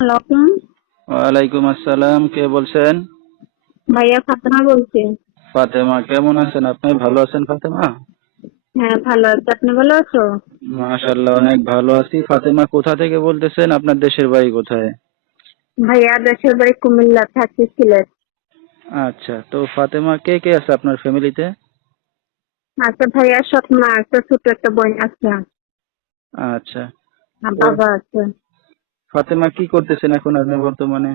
ওয়ালাইকুম আসসালাম কে বলছেন? ভাইয়া ফাতেমা বলছি। ফাতেমা কেমন আছেন আপনি? ভালো আছেন ফাতেমা? হ্যাঁ ভালো আছি। আপনি ভালো আছো? অনেক ভালো আছি। ফাতেমা কোথা থেকে বলতেছেন? আপনার দেশের বাড়ি কোথায়? ভাইয়া দেশের বাড়ি কুমিল্লা থাকি সিলেট। আচ্ছা তো ফাতেমা কে কে আছে আপনার ফ্যামিলিতে? আচ্ছা ভাইয়া স্বপ্না একটা ছোট একটা বোন আছে। আচ্ছা। বাবা আছে। ফাতেমা কি করতেছেন এখন আপনি বর্তমানে?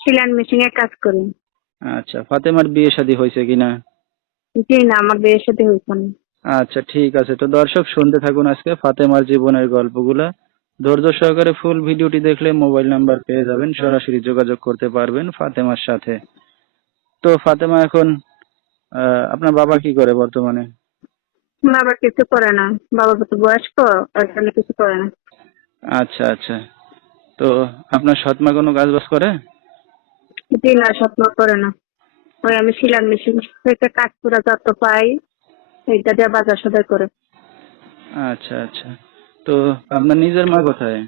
সিলান মেশিনে কাজ করি। আচ্ছা ফাতেমার বিয়ে শাদী হয়েছে কিনা জি না আমার বিয়ের সাথে হয়েছে না। আচ্ছা ঠিক আছে। তো দর্শক শুনতে থাকুন আজকে ফাতেমার জীবনের গল্পগুলা। ধৈর্য সহকারে ফুল ভিডিওটি দেখলে মোবাইল নাম্বার পেয়ে যাবেন সরাসরি যোগাযোগ করতে পারবেন ফাতেমার সাথে। তো ফাতেমা এখন আপনার বাবা কি করে বর্তমানে? বাবা কিছু করে না। বাবা তো বয়স্ক জন্য কিছু করে না। আচ্ছা আচ্ছা। তো আপনার সৎমা কোনো কাজ বাজ করে? জি না স্বপ্ন করে না। ওই আমি সিলান মেশিন থেকে কাজ করে যত পাই সেইটা দিয়ে বাজার সদাই করে। আচ্ছা আচ্ছা। তো আপনার নিজের মা কোথায়?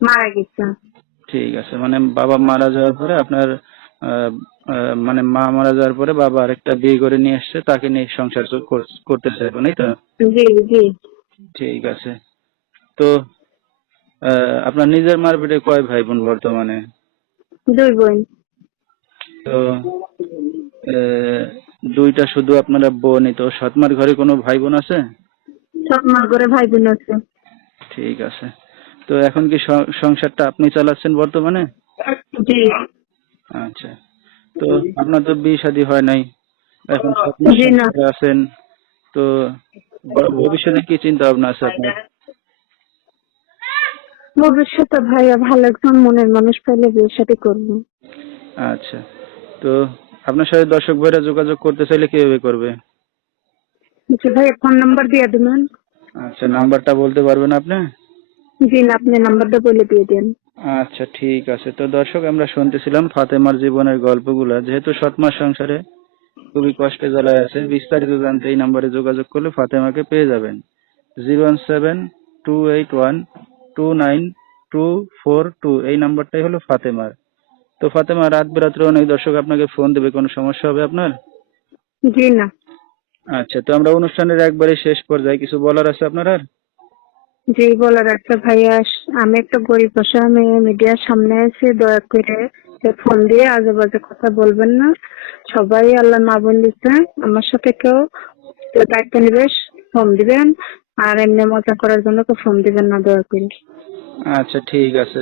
মারা গেছে। ঠিক আছে মানে বাবা মারা যাওয়ার পরে আপনার মানে মা মারা যাওয়ার পরে বাবা আরেকটা বিয়ে করে নিয়ে এসছে তাকে নিয়ে সংসার করতে চাইব এই তো? জি জি। ঠিক আছে। তো আপনার নিজের মার পেটে কয় ভাই বোন বর্তমানে? দুই বোন। তো দুইটা শুধু আপনারা বোনই তো সৎমার ঘরে কোনো ভাই বোন আছে? স্বপ্ন করে ভাই বোন আছে। ঠিক আছে। তো এখন কি সংসারটা আপনি চালাচ্ছেন বর্তমানে? জি। আচ্ছা। তো আপনার তো বিয়ে শাদী হয় নাই। এখন আছেন। তো ভবিষ্যতে কি চিন্তা ভাবনা আছে আপনার? ভবিষ্যতে ভাইয়া ভালো একজন মনের মানুষ পেলে বিয়ের সাথে করব। আচ্ছা। তো আপনার সাথে দর্শক ভাইরা যোগাযোগ করতে চাইলে কীভাবে করবে? জি ভাইয়া ফোন নাম্বার দিয়ে দেবেন। আচ্ছা নাম্বারটা বলতে পারবেন আপনি? জি না আপনি নাম্বারটা বলে দিয়ে দেন। আচ্ছা ঠিক আছে। তো দর্শক আমরা শুনতেছিলাম ফাতেমার জীবনের গল্পগুলো। যেহেতু সৎমার সংসারে খুবই কষ্টে জ্বালায় আছে বিস্তারিত জানতে এই নাম্বারে যোগাযোগ করলে ফাতেমাকে পেয়ে যাবেন। Zero one seven two eight one two nine two four two এই নাম্বারটাই হলো ফাতেমার। তো ফাতেমা রাত বেরাত্রে অনেক দর্শক আপনাকে ফোন দেবে কোনো সমস্যা হবে আপনার? জি না। আচ্ছা তো আমরা অনুষ্ঠানের একবারে শেষ পর্যায়ে কিছু বলার আছে আপনার আর? জি বলার একটা ভাইয়া। আমি একটা গরিব বসে আমি মিডিয়ার সামনে আছি দয়া করে ফোন দিয়ে আজে বাজে কথা বলবেন না। সবাই আল্লাহ না বলিছে আমার সাথে কেউ কেউ দায়িত্ব নিবে ফোন দিবেন। আর এমনি মজা করার জন্য কেউ ফোন দিবেন না দয়া করে। আচ্ছা ঠিক আছে।